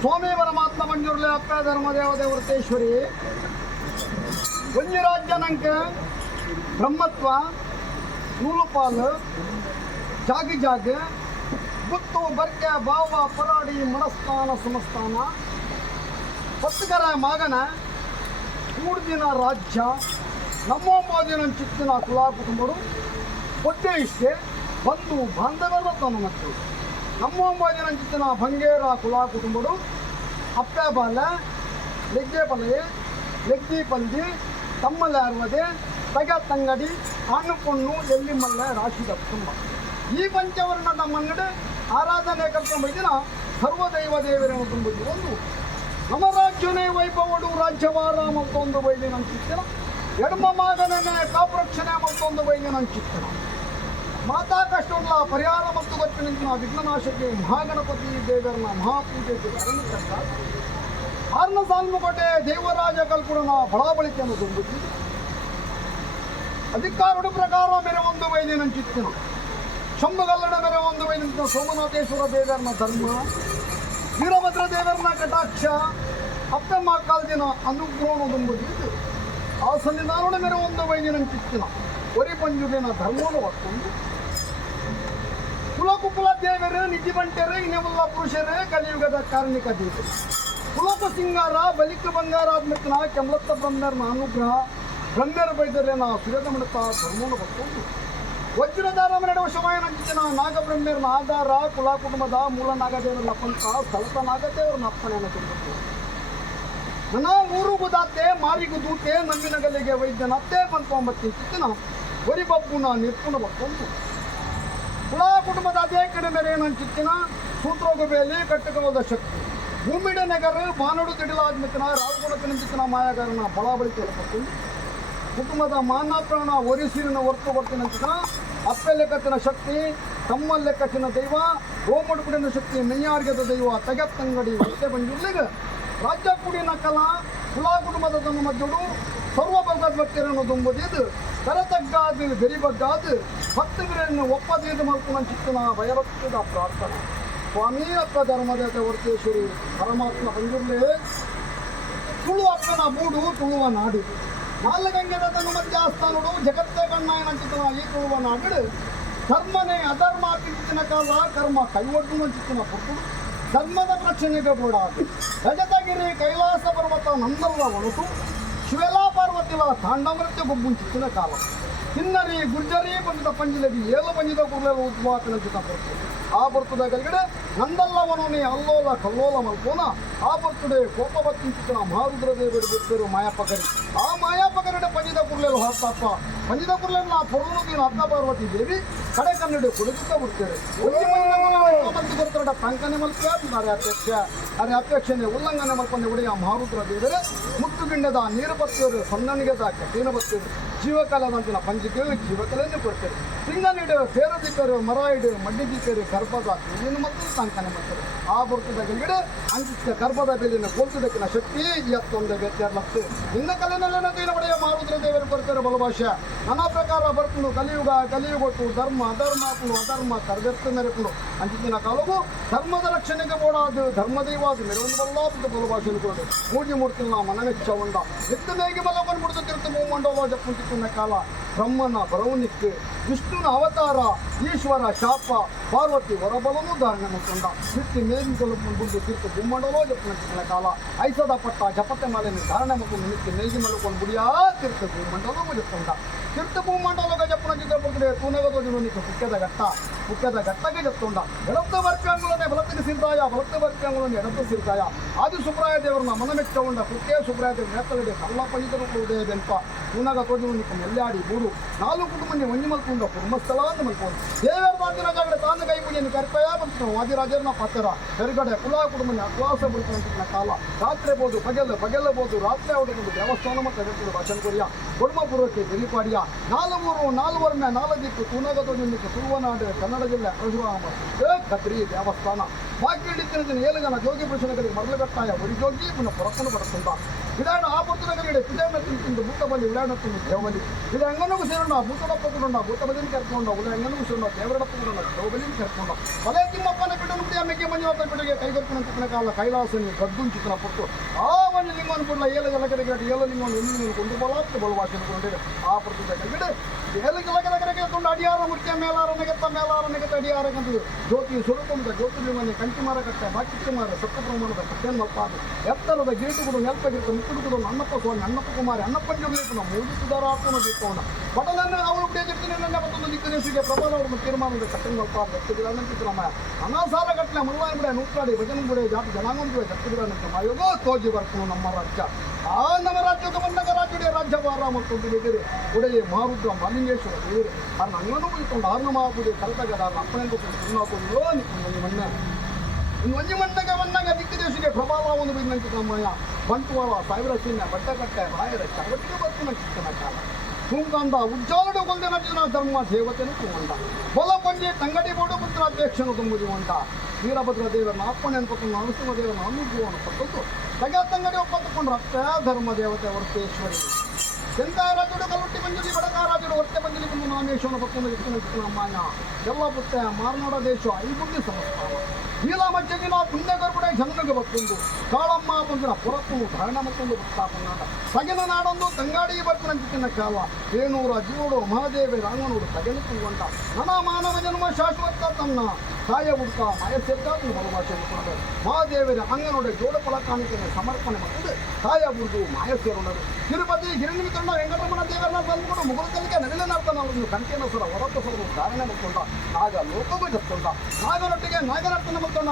ಸ್ವಾಮಿ ಪರಮಾತ್ಮ ಮಂಜೂರ್ಲೆ ಅಪ್ಪ ಧರ್ಮದೇವತೆ ವೃತ್ತೇಶ್ವರಿ ಒಂಜಿ ರಾಜ್ಯನಂಕ ಬ್ರಹ್ಮತ್ವ ನೂಲುಪಾಲು ಜಾಗಿ ಜಾಗ ಗುತ್ತು ಬರ್ಕೆ ಭಾವ ಪರಾಡಿ ಮನಸ್ಥಾನ ಸಮಸ್ಥಾನ ಪತ್ತಕರ ಮಗನ ಕೂಡ್ದಿನ ರಾಜ್ಯ ನಮ್ಮೊಂಬದಿನ ಚಿತ್ತಿನ ಕುಲಾ ಕುಟುಂಬರು ಒಟ್ಟೆ ಇಷ್ಟೇ ಬಂಧು ಬಾಂಧವ್ಯದ ತನ್ನ ಮಕ್ಕಳು ನಮ್ಮೊಂಬದಿನ ಚಿತ್ತಿನ ಭಂಗೇರ ಕುಲಾ ಕುಟುಂಬರು ಅಪ್ಪೆ ಬಾಲೆ ಲೆಗ್ಗೆ ಪಲ್ಲೆ ಲೆಗ್ಗಿ ಪಂದಿ ತಮ್ಮಲ್ಲಿ ಅರ್ವದೆ ತಗ ತಂಗಡಿ ಹಣ್ಣು ಪೊಣ್ಣು ಎಲ್ಲಿ ಮಲ್ಲೆ ರಾಶಿದ ಕುಟುಂಬ ಈ ಪಂಚವರ್ಣದ ಮನ್ನಡೆ ಆರಾಧನೆ ಕರ್ಕೊಂಬೈದಿನ ಸರ್ವದೈವ ದೇವರನ್ನು ತುಂಬುದು ಒಂದು ನಮ್ಮ ರಾಜ್ಯನೇ ವೈಭವಡು ರಾಜ್ಯವಾರ ಮತ್ತೊಂದು ಬೈದಿನ ಚಿತ್ತನ ಎಡಮ ಮಗನೇ ಕಾಪರಕ್ಷಣೆ ಮತ್ತೊಂದು ಬೈದಿನ ಚಿತ್ತನ ಮಾತಾ ಕಷ್ಟವುಳ್ಳ ಪರಿಹಾರ ಮತ್ತು ಗೊತ್ತಿನ ವಿಘ್ನನಾಶಕ್ಕೆ ಮಹಾಗಣಪತಿ ದೇವರನ್ನ ಮಹಾಪೂಜೆಗೆ ಆರ್ನ ಸಾಲ್ಮುಕೋಟೆ ದೇವರಾಜ ಕಲ್ಪುರನ ಬಳಾಬಳಿಕೆಯನ್ನು ತುಂಬುತ್ತಿ ಅಧಿಕಾರದ ಪ್ರಕಾರ ಮೇರೆ ಒಂದು ವೈದ್ಯನ ಚಿತ್ತಿನ ಶಂಭುಗಲ್ಲಡ ಮೇರೆ ಒಂದು ವೈದ್ಯ ಸೋಮನಾಥೇಶ್ವರ ದೇವರನ ಧರ್ಮ ವೀರಭದ್ರ ದೇವರನ ಕಟಾಕ್ಷ ಅಪ್ಪಮ್ಮ ಕಾಲ್ದಿನ ಅನುಗ್ರಹವನ್ನು ತುಂಬುತ್ತಿದ್ದು ಆ ಸನ್ನಿಧಾನದ ಮೇರೆ ಒಂದು ವೈದ್ಯನ ಚಿತ್ತಿನ ಒರಿ ಪಂಜುಡಿನ ಧರ್ಮವನ್ನು ಹೊತ್ತೊಂದು ಕುಲಕುಕುಲ ದೇವರು ನಿಜಿ ಬಂಟೆರೆ ಇನ್ನೆಲ್ಲ ಪುರುಷರೇ ಕಲಿಯುಗದ ಕಾರ್ಮಿಕ ದೇವರು ಕುಲಕ ಸಿಂಗಾರ ಬಲಿಕ ಬಂಗಾರ ಆದ್ಮೇಲೆ ಕೆಮಲತ್ತ ಬ್ರಹ್ಮರ್ನ ಅನುಗ್ರಹ ಬ್ರಹ್ಮರ ಬೈದರ್ಯನ ಸುರದ ಮಣತ ಧರ್ಮವನ್ನು ಹೊತ್ತೊಂದು ವಜ್ರಧಾರ ಮರಣ ವಶಮಾಯನ ನಾಗಬ್ರಹ್ಮರ್ನ ಆಧಾರ ಕುಲ ಕುಟುಂಬದ ಮೂಲ ನಾಗದೇವರ ಪಂಥ ಸ್ಥಳತ ನಾಗದೇವರನ್ನ ಅಪ್ಪಣೆಯನ್ನು ತುಂಬುತ್ತೆ ನನ್ನ ಊರು ಗುದಾತೆ ಮಾರಿಗು ದೂತೆ ನಂಬಿನ ಗಲ್ಲಿಗೆ ವೈದ್ಯನತ್ತೆ ಬಂದ್ಕೊಂಬತ್ತಿ ಚಿತ್ತಿನ ಒರಿಬಬ್ಬುನ ನಿರ್ಪುಣ ಬಕ್ಕೊಂದು ಕುಲ ಕುಟುಂಬದ ಅದೇ ಕಡೆ ಮೇರೆ ನನ್ನ ಚಿತ್ತಿನ ಸೂತ್ರೋಗುಬೇಲಿ ಕಟ್ಟಕವಾದ ಶಕ್ತಿ ಭೂಮಿಡ ನಗರ ಬಾನಡು ತಿಡಿಲಾದ್ಮಿತ್ತಿನ ರಾಜಗುಣಕನ ಚಿತ್ತಿನ ಮಾಯಾಗಾರನ ಬಳಾಬಳಿಕೆ ಬಕ್ಕೊಂಡು ಕುಟುಂಬದ ಮಾನ ಪ್ರಾಣ ಒರಿಸಿರಿನ ಹೊರ್ತು ಬರ್ತಿನಂತಿನ ಅಪ್ಪೆ ಲೆಕ್ಕತ್ತಿನ ಶಕ್ತಿ ತಮ್ಮ ಲೆಕ್ಕತ್ತಿನ ದೈವ ಗೋಮಡುಕುಡಿನ ಶಕ್ತಿ ಮೆಯ್ಯಾರ್ಗದ ದೈವ ತಗತ್ತಂಗಡಿ ಮತ್ತೆ ಬಂದಿರ್ಲಿಗ ರಾಜ್ಯ ಕುಡಿನ ಕಲಾ ಕುಲಾ ಕುಟುಂಬದ ತನ್ನ ಮಧ್ಯಡು ಸರ್ವ ಭಗವದ್ಭಕ್ತರನ್ನು ತುಂಬುದಿದ್ದು ಕರತಗ್ಗಾದ ಬೆರಿಬಗ್ಗಾದ ಭಕ್ತಗಳನ್ನು ಒಪ್ಪದೇದು ಮಲ್ಪುನ ಚಿತ್ತನ ಭಯಭಕ್ತದ ಪ್ರಾರ್ಥನೆ ಸ್ವಾಮಿ ಅಪ್ಪ ಧರ್ಮದೇವತೆ ವರ್ತೇಶ್ವರಿ ಪರಮಾತ್ಮ ಬಂದಿರ್ಲೇ ತುಳು ಅಪ್ಪನ ಬೂಡು ತುಳುವ ನಾಡು ನಾಲ್ಗಂಗೆದ ತನ್ನ ಮಧ್ಯ ಆಸ್ಥಾನಡು ಜಗತ್ತೇ ಕಣ್ಣಾಯನ ಚಿತ್ತನ ಈ ತುಳುವ ನಾಡು ಧರ್ಮನೇ ಅಧರ್ಮ ಚಿತ್ತಿನ ಕಾಲ ಕರ್ಮ ಕೈವಡ್ಡು ಚಿತ್ತನ ಪುಟ್ಟು ಧರ್ಮದ ರಕ್ಷಣೆಗೆ ಬೋಡಾದು ರಜತಗಿರಿ ಕೈಲಾಸ ಪರ್ವತ ನಂದಲ್ಲ ಹೊರಟು ಶಿವೆಲಾ ಪಾರ್ವತಿಲ ತಾಂಡಮೃತ್ಯ ಗೊಬ್ಬು ಚಿತ್ತಿನ ಕಾಲ ಕಿನ್ನರಿ ಗುರ್ಜರಿ ಬಂದಿದ್ದ ಪಂಜಿಲಗಿ ಏಳು ಬಂದಿದ್ದ ಗುರ್ಲೆಲ್ಲ ಉದ್ವಾತನ ಚಿತ್ತ ಪುಟ್ಟು ಆ ಬರ್ತದ ಕೆಳಗಡೆ ನಂದಲ್ಲವನೇ ಅಲ್ಲೋಲ ಕಲ್ಲೋಲ ಮಲ್ಕೋನ ಆ ಬರ್ತಡೆ ಕೋಪವತ್ತಿ ಚಿತ್ತನ ಮಹಾರುದ್ರ ದೇವರು ಬಿಟ್ಟರು ಮಾಯಾಪಕರಿ ಆ ಮಾಯಾಪಕರಡೆ ಪಂಜಿದ ಕುರ್ಲೆಲು ಹಾಕ್ತಪ್ಪ ಪಂಜಿದ ಕುರ್ಲೆಲ್ಲ ಪೊರ್ಲುಗಿನ ಅಕ್ಕ ಪಾರ್ವತಿ ದೇವಿ ಕಡೆ ಕನ್ನಡ ಕೊಡುತ್ತಾ ಬಿಡ್ತಾರೆ ಬರ್ತಾರ ಟಂಕನೆ ಮಲ್ಪಿದ್ದಾರೆ ಅಧ್ಯಕ್ಷ ಅರೆ ಅಧ್ಯಕ್ಷನೇ ಉಲ್ಲಂಘನೆ ಮಲ್ಕೊಂಡೆ ಒಡೆಯ ಮಹಾರುದ್ರ ದೇವರೇ ಮುತ್ತುಗಿಂಡದ ನೀರು ಬರ್ತೇವೆ ಸಣ್ಣನಿಗೆದ ಕಠಿಣ ಬರ್ತೇವೆ ಜೀವಕಾಲದಂತಿನ ಪಂಜಿಕೆ ಜೀವಕಲೆಯನ್ನು ಕೊಡ್ತಾರೆ ಸಿಂಗನಿಡು ಸೇರದಿಕ್ಕರು ಮರ ಇಡು ಮಡ್ಡಿದಿಕ್ಕರು ಗರ್ಭದ ಬೇಲಿನ ಮತ್ತು ಟಂಕನೆ ಮಾಡ್ತಾರೆ ಆ ಬರ್ತದ ಕೆಳಗಡೆ ಅಂಚಿತ ಗರ್ಭದ ಬೇಲಿನ ಕೋಲ್ತದಕ್ಕಿನ ಶಕ್ತಿ ಎತ್ತೊಂದು ವ್ಯತ್ಯಾಸ ಇನ್ನ ಕಲೆನಲ್ಲೇನೋ ಒಡೆಯ ಮಹಾರುದ್ರ ದೇವರು ಬರ್ತಾರೆ ಬಲಭಾಷೆ ನಾನಾ ಪ್ರಕಾರ ಬರ್ಕೊಂಡು ಕಲಿಯುಗೊಟ್ಟು ಧರ್ಮ ಅಧರ್ಮ ಹಾಕೊಂಡು ಅಧರ್ಮ ತರಬೇತಿ ಮೆರೆಕೊಂಡು ಅಂಚಿನ ಕಾಲವು ಧರ್ಮದ ರಕ್ಷಣೆಗೆ ಓಡಾದು ಧರ್ಮದೈವಾದ ಮೆರವೊಂದು ಬಲ್ಲಾಪದ ಬಲಭಾಷೆಯನ್ನು ಕೊಡು ಮೂಜಿ ಮೂರ್ತಿನ ಮನವೆಚ್ಚ ಉಂಡ ಎತ್ತು ಮೇಗೆ ಮಲಕೊಂಡು ಬಿಡ್ತು ತಿರುತು ಮೂಮಂಡೋಲ ಜಪ್ಪುಂಟಿನ ಕಾಲ ಬ್ರಹ್ಮನ ಬರವಣಿಕೆ ವಿಷ್ಣುನ ಅವತಾರ ಈಶ್ವರ ಶಾಪ ಪಾರ್ವತಿ ಹೊರಬಲನು ಧಾರಣೆ ಮುಟ್ಕೊಂಡ ಸಿತ್ತಿ ಮೇಲಿನ ತಲುಪು ಬಿದ್ದು ತೀರ್ತು ಗುಮ್ಮಂಡಲೋ ಜಪ್ಪುನ ಕಾಲ ಐಸದ ಪಟ್ಟ ಜಪತೆ ಮಾಲೆಯನ್ನು ಧಾರಣೆ ಮುಟ್ಟು ನಿತ್ಯ ಮೇಗಿ ಮಲ್ಕೊಂಡು ಬುಡಿಯಾ ತೀರ್ಥ ಭೂಮಂಡಲೋ ಜಪ್ಕೊಂಡ ತೀರ್ಥ ಭೂಮಂಡಲೋಗ ಜಪ್ಪನ ಚಿತ್ರ ಬರ್ತದೆ ತೂನಗದೋಜನಿಗೆ ಮುಖ್ಯದ ಘಟ್ಟಗೆ ಜತ್ತೊಂಡ ಎಡತ್ತ ವರ್ಪ್ಯಾಂಗುಲನೆ ಬಲತ್ತಿಗೆ ಸಿರ್ದಾಯ ಬಲತ್ತ ವರ್ಪ್ಯಾಂಗುಲನೆ ಎಡತ್ತ ಸಿರ್ದಾಯ ಆದಿ ಸುಬ್ರಾಯ ದೇವರನ್ನ ಮನಮೆಚ್ಚ ಉಂಡ ಕುಕ್ಕೆ ಸುಬ್ರಾಯ ದೇವರು ನೇತಲಡೆ ಕಲ್ಲ ಪಂಡಿತರು ಉದಯ ಬೆಂಪ ತೂನಗ ತೋಜನಿಗೆ ಎಲ್ಲಾಡಿ ಬೂಡು ನಾಲ್ಕು ಕುಟುಂಬನಿ ಒಂಜಿ ಮಲ್ಕೊಂಡ ಕುಟುಂಬಸ್ಥಳ ಅಂತ ಮಲ್ಕೊಂಡು ದೇವರ ಬಾಂದಿನ ಜಾಗಡೆ ತಾನು ಕೈ ಮುಗಿಯನ್ನು ಕರ್ಪಯ ಬಂತು ವಾದಿರಾಜರನ್ನ ಪತ್ತರ ಹೊರಗಡೆ ಕುಲಾ ಕುಟುಂಬನಿ ಅಕ್ಲಾಸ ಬಿಡ್ಕೊಂಡ ಕಾಲ ರಾತ್ರಿ ಬೋದು ಪಗೆಲ್ಲಬಹುದು ರಾತ್ರಿ ಹೊಡೆದು ದೇವಸ್ಥಾನ ಮತ್ತು ವ್ಯಕ್ತಿಗಳು ಭಾಷಣ ಕೊರಿಯ ಕೊಡ್ಮಪುರಕ್ಕೆ ಬೆಲಿಪಾಡಿಯ ನಾಲ್ವರ್ಮೆ ನಾಲ್ಕು ತೂನಗ ತೋಜನಿಗೆ ತುಳುವನಾಡು ಕನ್ನಡ ಜಿಲ್ಲೆ ಪರಶುರಾಮ ಕದ್ರಿ ದೇವಸ್ಥಾನ ಬಾಕಿ ಹಿಡಿತಿನ ಏಳುಗನ ಜೋಗಿ ಪುರುಷನಗಳಿಗೆ ಮರಳುಗಟ್ಟಾಯ ಒರಿ ಜೋಗಿ ಪುನಃ ಪುರಕ್ಕನ್ನು ಪಡುತ್ತುಂಟ ಇದಾಣ ಆ ಪುತ್ರಗಳಿಗೆ ಪಿಜಾನ ತಿಂದು ಭೂತಬಲಿ ಉಳ್ಳಾಡತ್ತನ್ನು ದೇವಬಲಿ ಇದು ಹೆಂಗನೂ ಸೇರೋಣ ಭೂತಡಪ್ಪಕೊಂಡ ಭೂತಬಲಿನ ಕರ್ಕೊಂಡ ಉಲ್ಲ ಹೆಂಗನೂ ಸೇರೋಣ ದೇವರಡಪ್ಪಕೊಂಡ ದೇವಬಲಿನ ಕರ್ಕೊಂಡ ಬಲೆ ತಿಮ್ಮಪ್ಪನ ಬಿಟ್ಟನು ಬಿಡಿ ಆಮೇಲೆ ಮಂಜುನಾಥ ಬಿಡಿಗೆ ಕೈಗೊತ್ತಿನ ಕಾಲ ಕೈಲಾಸನಿ ಗದ್ದುಂಚಿತನ ಪುಟ್ಟು ಆ ಒಂದು ಲಿಂಗವನ್ನು ಕೊಡಲ ಏಲಗಲಗರಿಗೆ ಏಲಲಿಂಗವನ್ನು ಒಂದು ಕೊಂಡು ಬಲಾತ್ ಬಲವಾಸಿ ಅನ್ಕೊಂಡಿದೆ ಆ ಪುತ್ರಗಳಿಗೆ ಏಲಗಲಗರಿಗೆ ಕೊಂಡು ಅಡಿಯಾರ ಮುಖ್ಯ ಮೇಲಾರ ನೆಗೆತ ಅಡಿಯಾರಕ್ಕಂತದ್ದು ಜ್ಯೋತಿ ಸ್ವರೂಪದ ಜ್ಯೋತಿರ್ಲಿಂಗನೆ ಕಂಚಿ ಮಾರ ಕಟ್ಟೆ ಬಾಕಿ ಮಾರ ಸಪ್ತ ಪ್ರಮಾಣದ ಕಟ್ಟೆಯನ್ನು ಮಲ್ಪಾದು ಎತ್ತರದ ಗಿರಿಟುಗಳು ನೆಲ್ಪಗಿರ್ತ ಮುಕ್ಕುಡುಗಳು ಅಣ್ಣಪ್ಪ ಸ್ವಾಮಿ ಅಣ್ಣಪ್ಪ ಕುಮಾರಿ ಅಣ್ಣಪ್ಪಂಜಬೇಕು ನಾವು ಮೂಡಿಸುದಾರಾತ್ಮನ ಬೇಕೋಣ ಬಟಲನ್ನು ಅವರು ಬೇಕಿರ್ತೀನಿ ನನ್ನ ಮತ್ತೊಂದು ದಿಕ್ಕದೇಶಿಗೆ ಪ್ರಬಲ ಅವರು ತೀರ್ಮಾನದ ಕಟ್ಟೆಯನ್ನು ಮಲ್ಪಾದು ಎತ್ತಗಿರಾನಂತಿದ್ರಮ್ಮ ಅನಾಸಾರ ಕಟ್ಟಲೆ ಮುರುವಾಯಿ ಬಿಡ ನೂಟಾಡಿ ಭಜನ ಬಿಡ ಜಾತಿ ಜನಾಂಗ ಎತ್ತಗಿರಾನಂತ ಮಾಯೋಗೋ ತೋಜಿ ಬರ್ತು ನಮ್ಮ ರಾಜ್ಯ ಆ ನಮ್ಮ ರಾಜ್ಯದ ಬಂದಾಗ ರಾಜ್ಯದ ರಾಜ್ಯಭಾರ ಮತ್ತು ಬೇರೆ ಉಡೆಯ ಮಾರುದ್ರ ಮಾಲಿಂಗೇಶ್ವರ ಬೇರೆ ಅದನ್ನ ಅಂಗನೂ ಬಿಟ್ಕೊಂಡು ಆರ್ನ ಮಾಪುದೆ ಕಲ್ತಗದ ಅಪ್ಪನೆಂದು ಸುಣ್ಣಾಕೋದಿರೋ ನಿಂಗೆ ಮಣ್ಣೆ ಒಂಜಿ ಮಣ್ಣಗೆ ಬಂದಾಗ ದಿಕ್ಕದೇಶಿಗೆ ಪ್ರಭಾವ ಒಂದು ಬಿದ್ದಂತೆ ನಮ್ಮಯ್ಯ ಬಂಟ್ವಾಳ ಸಾವಿರ ಚಿಹ್ನೆ ಬಟ್ಟೆಕಟ್ಟೆ ರಾಯರ ಚವಟ್ಟಿಗೆ ಬರ್ತಿನ ಕಿತ್ತನ ಕಾಲ ತುಂಗಂದ ಉಜ್ಜಾಲಡು ಗೊಂದಿನ ಜನ ಧರ್ಮ ದೇವತೆನು ತುಂಗಂದ ಬೊಲ ಪಂಜಿ ತಂಗಡಿ ಬೋಡು ಪುತ್ರ ಅಧ್ಯಕ್ಷನು ತುಂಬುದಿ ಉಂಟ ವೀರಭದ್ರ ದೇವರನ್ನ ಅಪ್ಪಣೆ ಅನ್ಪಕೊಂಡು ನರಸಿಂಹ ದೇವರನ್ನ ಅನುಭವವನ್ನು ಪಟ್ಟದ್ದು ತಂಗಡಿ ಒಪ್ಪತ್ತುಕೊಂಡು ರಕ್ತ ಧರ್ಮ ದೇವತೆ ವರ್ತೇಶ್ವರಿ ಶಂಕರಾಜುಡು ಕಲ್ಲುಟ್ಟಿ ಬಂಜಲಿ ಬಡಕಾರಾಜುಡು ಹೊಟ್ಟೆ ಬಂಜಲಿ ಬಂದು ನಾಮೇಶ್ವರನ ಪಕ್ಕದ ಅಮ್ಮಾಯ ಎಲ್ಲ ಪುತ್ತ ಮಾರ್ನಾಡ ದೇಶ ಈ ಬುದ್ಧಿ ಸಂಸ್ಥಾನ ನೀಲ ಮಜ್ಜಗಿನ ಪುಣ್ಯಗರ್ಭುಡೆ ಜನನಿಗೆ ಬತ್ತೊಂದು ಕಾಳಮ್ಮ ಬಂದಿನ ಪುರಪ್ಪು ಧಾರಣ ಮತ್ತೊಂದು ಭಕ್ತಾಪನಾದ ಸಗಿನ ನಾಡೊಂದು ತಂಗಾಡಿ ಬರ್ತಿನ ಕಾಲ ಏನೂರ ಜೀವಡು ಮಹಾದೇವಿ ರಾಂಗನೂರು ಸಗನ ತುಂಬಂತ ನನ ಮಾನವ ಜನ್ಮ ಶಾಶ್ವತ ತನ್ನ ತಾಯ ಹುಡುಕ ಮಾಯಸೆದ್ದಾದ ಬಲಭಾಷೆ ಅನ್ಕೊಂಡು ಮಹಾದೇವರ ಅಂಗನೋಡೆ ಜೋಡ ಫಲಕಾಣಿಕೆಯನ್ನು ಸಮರ್ಪಣೆ ಮಾಡಿದ್ದು ತಾಯ ಬುರ್ದು ಮಾಯ ಸೇರುಳ್ಳದು ತಿರುಪತಿ ಗಿರಿಣಿಗೆ ತಂಡ ವೆಂಕಟರಮಣ ದೇವರನ್ನ ಬಂದ್ಕೊಂಡು ಮುಗುಳಕಲ್ಲಿಗೆ ನವಿಲನಾರ್ಥ ಅವರನ್ನು ಕಂಠೇನ ಸುರ ಹೊರತು ಸರ ಧಾರಣೆ ಮಾಡ್ಕೊಂಡ ನಾಗ ಲೋಕವೂ ಜಪ್ಕೊಂಡ ನಾಗನೊಟ್ಟಿಗೆ ನಾಗನರ್ತನ ಮಾಡ್ಕೊಂಡ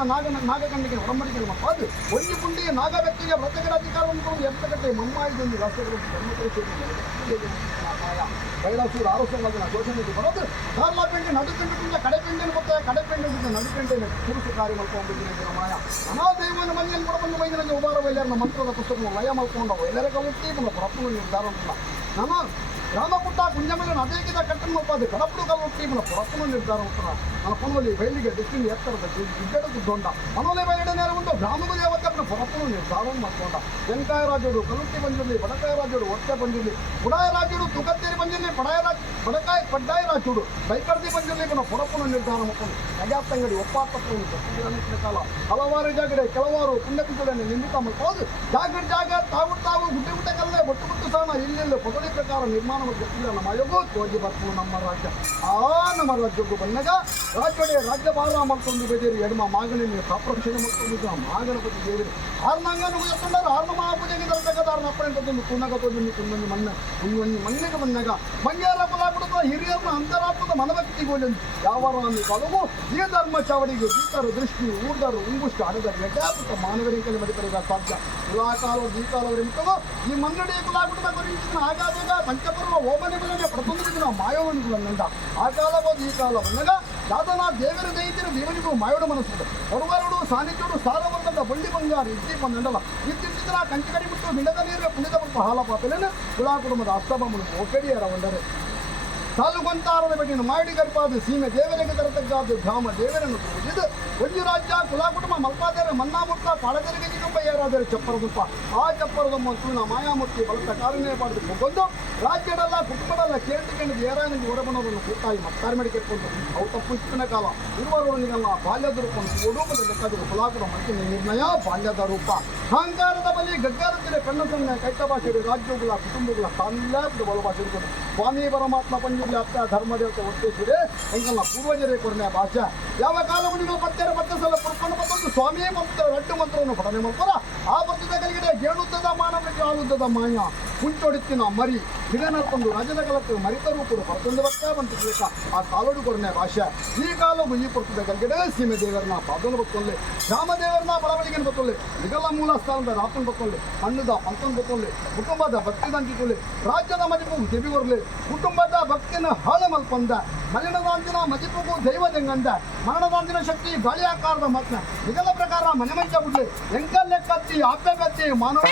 ನಾಗಕಂಡಿಗೆ ಹೊರಮಡಿಗೆ ಅದು ಒಂದು ಪುಂಡಿ ನಾಗ ವ್ಯಕ್ತಿಗೆ ವ್ರತಕರ ಅಧಿಕಾರವನ್ನು ಎತ್ತಗಟ್ಟೆ ಮಮ್ಮಾಯಿದೊಂದು ರಾಷ್ಟ್ರಗಳು ಕೈಲಾಸೂರು ಆರೋಗ್ಯವಾದ ಘೋಷಣೆಗೆ ಬರೋದು ಕಾರ್ಲಾ ಪೆಂಡಿ ನಡುಪೆಂಡಿನಿಂದ ಕಡೆಪೆಂಡಿನ ಮತ್ತೆ ಕಡೆಪೆಂಡಿನಿಂದ ನಡುಪೆಂಡಿನ ಪುರುಷ ಕಾರ್ಯ ಮಾಡ್ಕೊಂಡಿದ್ದೀನಿ ಮಾಯ ಅನಾದೇವನ ಮನೆಯಲ್ಲಿ ಕೂಡ ಬಂದು ಮೈದಿನ ಉದಾರ ವೈಲ್ಯರನ್ನ ಮಂತ್ರದ ಪುಸ್ತಕ ಲಯ ಮಾಡ್ಕೊಂಡವು ಎಲ್ಲರ ಕಲಿಸಿ ನಮ್ಮ ಪ್ರಪಂಚ ನಿರ್ಧಾರ ಉಂಟಲ್ಲ ನಮ್ಮ ರಾಮಪುಟ್ಟ ಕುಂಜಮನ ಅದೇಕಿದ ಕಟ್ಟನ್ನು ಒಪ್ಪಾದ ಕಡಪಡು ಕಲ್ಲುಟ್ಟಿ మన ಪ್ರಪಂಚ ನಿರ್ಧಾರ ಉಂಟಲ್ಲ మన ಪನೋಲಿ ಬಯಲಿಗೆ ಡಿಸ್ಟಿಂಗ್ ಎತ್ತರದ ಗಿಡ್ಡದು ದೊಡ್ಡ ಪನೋಲಿ ಬಯಲಿನ ನೇರ ಒಂದು ಗ್ರಾಮದ ದೇವತೆ మన ಪ್ರಪಂಚ ನಿರ್ಧಾರವನ್ನು ಮಾಡ್ಕೊಂಡ ವೆಂಕಾಯರಾಜುಡು ಕಲ್ಲುಟ್ಟಿ ಬಂದಿರಲಿ ಬಡಕಾಯರಾಜುಡು ಹೊಟ್ಟೆ ಬಂದಿರಲಿ ಬುಡಾಯರಾಜುಡು ತುಗತ್ತೇರಿ ಬಂದಿರಲಿ ಪಡ್ಡಾಯ ರಾಜುಡು ಬೈಕರ್ದಿ ಬಂದಿರಲಿ మన ಪ್ರಪಂಚ ನಿರ್ಧಾರ ಮಾಡ್ಕೊಂಡು ನಗಾತ್ತಂಗಡಿ ಒಪ್ಪಾತಪ್ಪವನ್ನು ಕಾಲ ಹಲವಾರು ಜಾಗಡೆ ಕೆಲವಾರು ಪುಣ್ಯಕುಂಟುಗಳನ್ನು ನಿಂದಿತ ಮಾಡ್ಬೋದು ಜಾಗ ತಾವು ಗುಡ್ಡೆ ಕಲ್ಲೇ ಬೊಟ್ಟು ಸಾಣ ಇಲ್ಲೆಲ್ಲ ಪದವಿ ಪ್ರಕಾರ ನಿರ್ಮಾಣ ಗೊತ್ತಿಲ್ಲ ನಮ್ಮ ಆಯೋಗ ಹೋಗಿ ಬರ್ತೀವಿ ನಮ್ಮ ರಾಜ್ಯ ನಮ್ಮ ರಾಜ್ಯಕ್ಕೂ ಬಂದಾಗ ರಾಜ್ಯಭಾರ ಮಾಡ್ಕೊಂಡು ಬೇದೇರಿ ಎಡಮ ಮಾಗನ ಸಾಪ್ರಕ್ಷಣೆ ಮಾಡ್ಕೊಂಡು ಮಾಗಣಪತಿ ದೇವಿ ಆರ್ನಂಗನು ಎತ್ಕೊಂಡಾರ ಆರ್ನ ಮಹಾಪೂಜೆಗೆ ತರಬೇಕಾದ ಅಪ್ಪಣೆ ತಂದು ಕುಣ್ಣಗತೋದು ಕುಂದೊಂದು ಮಣ್ಣಿಗೆ ಬಂದಾಗ ಮಂಗ್ಯಾರ ಬಲಾಬಿಡುತ್ತ ಹಿರಿಯರನ್ನ ಅಂತರಾತ್ಮದ ಮನಭಕ್ತಿಗೊಂಡು ಯಾವಾರ ಕಾಲವು ಈ ಧರ್ಮ ಚಾವಡಿಗೆ ಗೀತರು ದೃಷ್ಟಿ ಊರ್ದರು ಉಂಗುಷ್ಟು ಅಡದರು ಎಡ್ಡಾಪುತ್ತ ಮಾನವರಿಕಲ್ಲಿ ಮಡಿಪರಿಗ ಸಾಧ್ಯ ಕುಲಾಕಾಲ ಗೀತಾಲವರಿಂತವೋ ಈ ಮನ್ನಡಿಯ ಕುಲಾಗುಟ್ಟದ ಗುರಿಂಚಿನ ಆಗಾದಾಗ ಪಂಚಪರ್ವ ಓಮನೆಗಳನ್ನೇ ಪ್ರತಿನಿಧಿನ ಮಾಯೋವನಿಗಳನ್ನಿಂದ ಆ ಕಾಲವಾದ ಈ ಕಾಲ ಬಂದಾಗ ಯಾದನ ದೇವರ ದೈತ್ಯರು ದೇವನಿಗೂ ಮಾಯೋಡ ಮನಸ್ಸು ಹೊರವಾರುಡು ಸಾನ್ನಿಧ್ಯರು ಸಾರವಂತದ ಬಳ್ಳಿ ಬಂಗಾರ ಇದ್ದಿ ಬಂದಂಡಲ್ಲ ಇದ್ದಿದ್ರ ಕಂಚಿಗಡಿ ಬಿಟ್ಟು ಮಿಡದ ನೀರು ಪುಣಿದ ಬಪ್ಪ ಹಾಲ ಪಾಪಲೇನ ಕುಲಾ ಕುಟುಂಬದ ಅಸ್ತಬಮ್ಮನು ಒಕ್ಕಡಿಯರ ಒಂದರೆ ಸಾಲುಗೊಂತಾರದ ಬಗೆಯನ್ನು ಮಾಡಿ ಗರ್ಭಾದ ಸೀಮೆ ದೇವರಿಗೆ ತರತಕ್ಕಾದ ಗ್ರಾಮ ದೇವರನ್ನು ಪೂಜಿದು ಒಂದು ರಾಜ್ಯ ಕುಲಾ ಕುಟುಂಬ ಮಲ್ಪಾದೇರ ಮನ್ನಾಮುತ್ತ ಪಾಳದರಿಗೆ ಜಿಗುಂಬ ಏರಾದರೆ ಚಪ್ಪರದುಪ್ಪ ಆ ಚಪ್ಪರದಮ್ಮ ತೂಣ ಮಾಯಾಮೂರ್ತಿ ಬಲತ ಕಾರನೇ ಪಡೆದು ಕೊಂದು ರಾಜ್ಯದಲ್ಲ ಕುಟುಂಬದಲ್ಲ ಕೇಳ್ತಿಕೊಂಡು ಏರಾನಿಗೆ ಹೊರಬಣವನ್ನು ಕೂತಾಯಿ ಮತ್ತಾರ ಮಾಡಿ ಕೆಟ್ಕೊಂಡು ಅವು ತಪ್ಪಿನ ಕಾಲ ಇರುವವರೊಂದಿಗೆಲ್ಲ ಬಾಲ್ಯದ ರೂಪವನ್ನು ಓಡೋಪದ ಲೆಕ್ಕದ ಕುಲಾಕುರ ಮಂತ್ರಿ ನಿರ್ಣಯ ಬಾಲ್ಯದ ರೂಪ ಅಹಂಕಾರದ ಬಲಿ ಗಗ್ಗಾರತಿನ ಕಣ್ಣ ಸಣ್ಣ ಕೈತ ಭಾಷೆಗಳು ರಾಜ್ಯಗಳ ಕುಟುಂಬಗಳ ತಾನಿಲ್ಲಾದ ಬಲಭಾಷೆ ಇರ್ಬೋದು ಸ್ವಾಮಿ ಪರಮಾತ್ಮ ಪಂಜುಲಿ ಅತ್ತ ಧರ್ಮದೇವತೆ ಒತ್ತೇಶ್ವರೇ ಎಂಕಲ್ಲ ಪೂರ್ವಜರೇ ಕೊರನೆ ಭಾಷೆ ಯಾವ ಕಾಲವು ನೀವು ಪತ್ತೆ ಸಲ ಪುರ್ಕೊಂಡು ಬಂದು ಸ್ವಾಮಿಯೇ ಮಂತ್ರ ರಡ್ಡು ಮಂತ್ರವನ್ನು ಪಠನೆ ಮಾಡ್ತಾರ ಆ ಬರ್ತದ ಕಲಿಗಡೆ ಗೇಣುದ್ದದ ಮಾನವರಿಗೆ ಆಳುದ್ದದ ಮಾಯ ಕುಂಚೊಡಿತ್ತಿನ ಮರಿ ಹಿಡನರ್ಕೊಂಡು ರಾಜದ ಕಲಕ್ಕೆ ಮರಿತ ರೂಪರು ಹೊರತೊಂದು ಬರ್ತಾ ಬಂತಿರ್ಲಿಕ್ಕ ಆ ಕಾಲೋಡು ಕೊರನೆ ಭಾಷೆ ಈ ಕಾಲವು ಈ ಪುರ್ತದ ಕಲಿಗಡೆ ಸೀಮೆ ದೇವರನ್ನ ಪಾದನ್ನು ಬತ್ತೊಳ್ಳಿ ಗ್ರಾಮದೇವರನ್ನ ಬಳವಳಿಗೆ ಬತ್ತೊಳ್ಳಿ ಇದೆಲ್ಲ ಮೂಲ ಸ್ಥಾನದ ರಾಪನ್ ಬತ್ತೊಳ್ಳಿ ಹಣ್ಣದ ಪಂತನ್ ಬತ್ತೊಳ್ಳಿ ಕುಟುಂಬದ ಭಕ್ತಿದಂತಿಕೊಳ್ಳಿ ರಾಜ್ಯದ ಮದಿಪು ಗೆಬಿ ಬರಲಿ ಕುಟುಂಬದ ಭಕ್ತಿನ ಹಾಳೆ ಮಲ್ಪಂದ ಮಲಿನದಾಂತಿನ ಮದಿಪುಗೂ ದೈವದಂಗಂದ ಮರಣದಾಂತಿನ ಶಕ್ತಿ ಗಾಳಿ ಆಕಾರದ ಮತ್ನ ಇದೆಲ್ಲ ಪ್ರಕಾರ ಮನೆ ಮಂಚ ಬಿಡ್ಲಿ ಎಂಕಲ್ಲೆ ಕತ್ತಿ ಆಪ್ಯ ಕತ್ತಿ ಮಾನವ